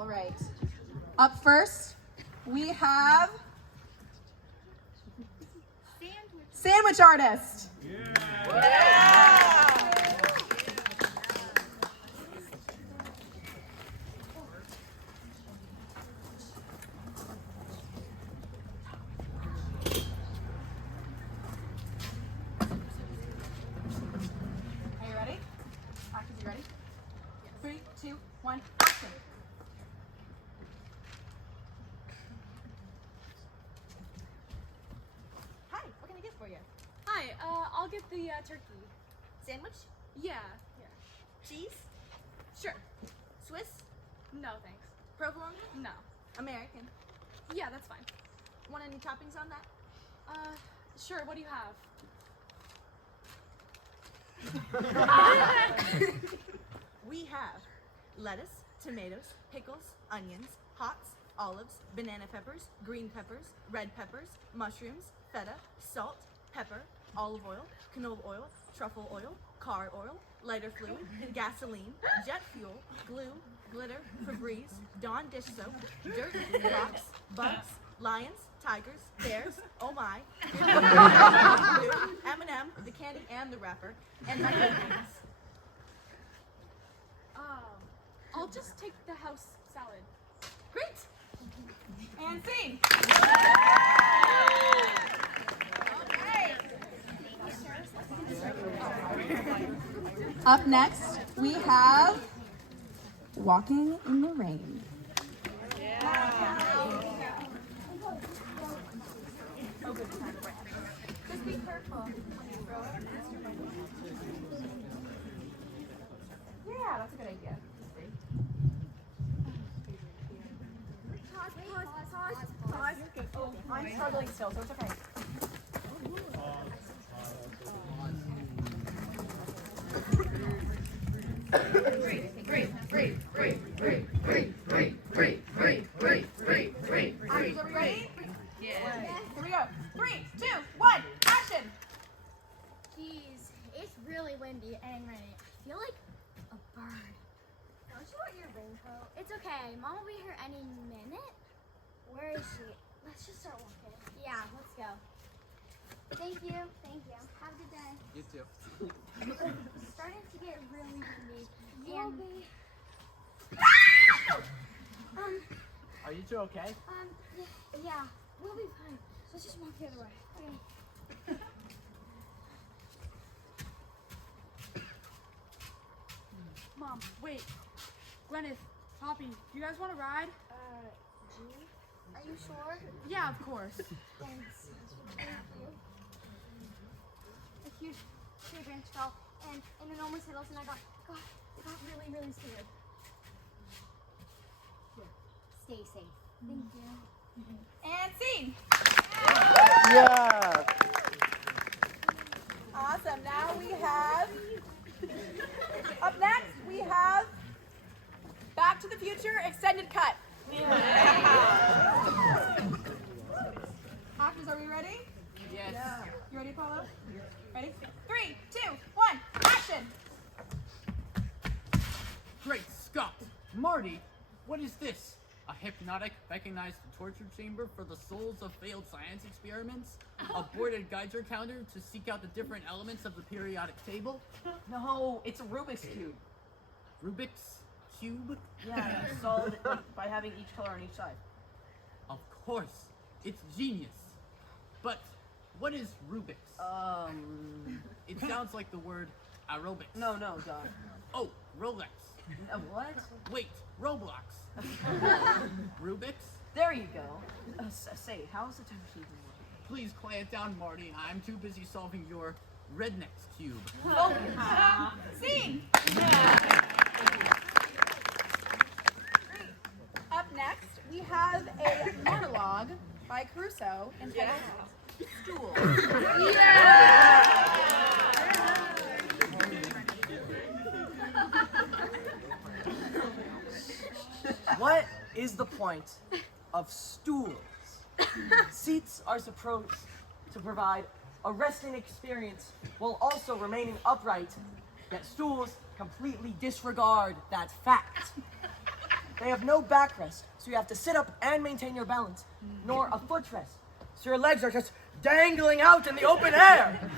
All right. Up first, we have sandwich artist. Yeah. Are you ready? Actors, you ready? 3, 2, 1, action. Hi, what can I get for you? Hi, I'll get the turkey. Sandwich? Yeah. Here. Cheese? Sure. Swiss? No, thanks. Provolone? No. American. Yeah, that's fine. Want any toppings on that? Sure, what do you have? We have lettuce, tomatoes, pickles, onions, hots, olives, banana peppers, green peppers, red peppers, mushrooms, feta, salt, pepper, olive oil, canola oil, truffle oil, car oil, lighter fluid, gasoline, jet fuel, glue, glitter, Febreze, Dawn dish soap, dirt, rocks, bugs, lions, tigers, bears, oh my, M&M, the candy and the wrapper, and microbeans. I'll just take the house salad. Great. And scene. Up next, we have Walking in the Rain. Just be careful. Yeah, that's a good idea. Pause. Oh, I'm struggling still, so it's okay. Actors, are we ready? Yeah. Here we go. 3, 2, 1, action! Jeez, it's really windy and rainy. I feel like a bird. Don't you want your raincoat? It's okay. Mom will be here any minute. Where is she? Let's just start walking. Yeah, let's go. Thank you. Thank you. Have a good day. You too. It's starting to get really windy. And Are you two okay? yeah, we'll be fine. Let's just walk the other way. Okay. Mom, wait. Gwyneth, Poppy, do you guys want to ride? Jean, are you sure? Yeah, of course. Thanks. Thank you. A huge tree branch fell and an enormous hit us, and I got really, really scared. Here, stay safe. Thank you. And scene. Yeah. Awesome. Now we have, up next, we have Back to the Future Extended Cut. Actors, are we ready? Yes. You ready, Paulo? Ready? 3, 2, 1, action! Great Scott! Marty, what is this? A hypnotic, mechanized torture chamber for the souls of failed science experiments? A boarded Geiger counter to seek out the different elements of the periodic table? No, it's a Rubik's Cube. Rubik's Cube? Yeah, you solve it by having each color on each side. Of course, it's genius. But what is Rubik's? It sounds like the word aerobics. No, Don. Oh, Rolex. What? Wait, Roblox. Rubik's? There you go. Say, how's the time machine working? Please quiet down, Marty. I'm too busy solving your redneck's cube. Scene! Up next, we have a monologue by Crusoe entitled Stool. What is the point of stools? Seats are supposed to provide a resting experience while also remaining upright, yet stools completely disregard that fact. They have no backrest, so you have to sit up and maintain your balance, nor a footrest, so your legs are just dangling out in the open air.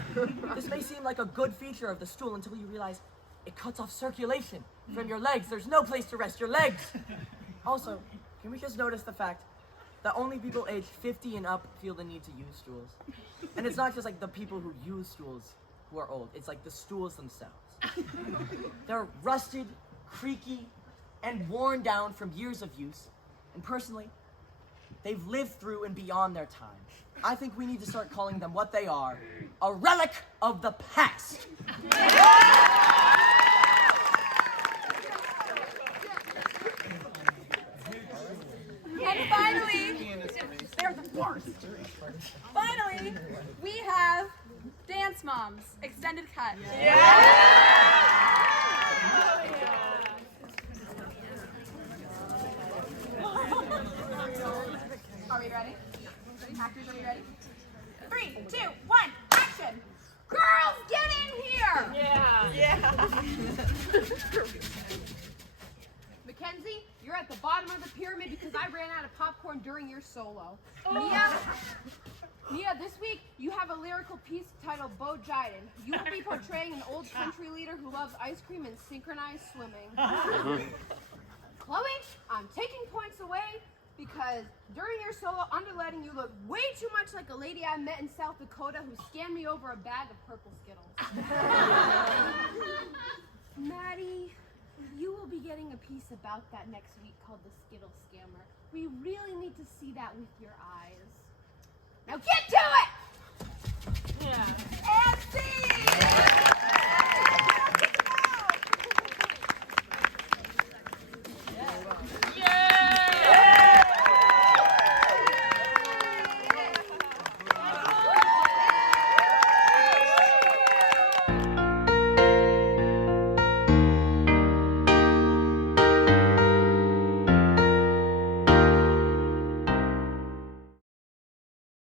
This may seem like a good feature of the stool until you realize it cuts off circulation from your legs. There's no place to rest your legs. Also, can we just notice the fact that only people aged 50 and up feel the need to use stools? And it's not just like the people who use stools who are old, it's like the stools themselves. They're rusted, creaky, and worn down from years of use. And personally, they've lived through and beyond their time. I think we need to start calling them what they are, a relic of the past. And finally, they're the worst. Finally, we have Dance Moms, extended cut. Are we ready? Actors, are we ready? 3, 2, 1, action! Girls, get in here! Mackenzie, you're at the bottom of the pyramid because I ran out of popcorn during your solo. Mia, this week you have a lyrical piece titled Bo Jiden. You will be portraying an old country leader who loves ice cream and synchronized swimming. Chloe, I'm taking points away because during your solo underletting, you look way too much like a lady I met in South Dakota who scammed me over a bag of purple Skittles. Maddie, you will be getting a piece about that next week called The Skittle Scammer. We really need to see that with your eyes. Now get to it! And scene!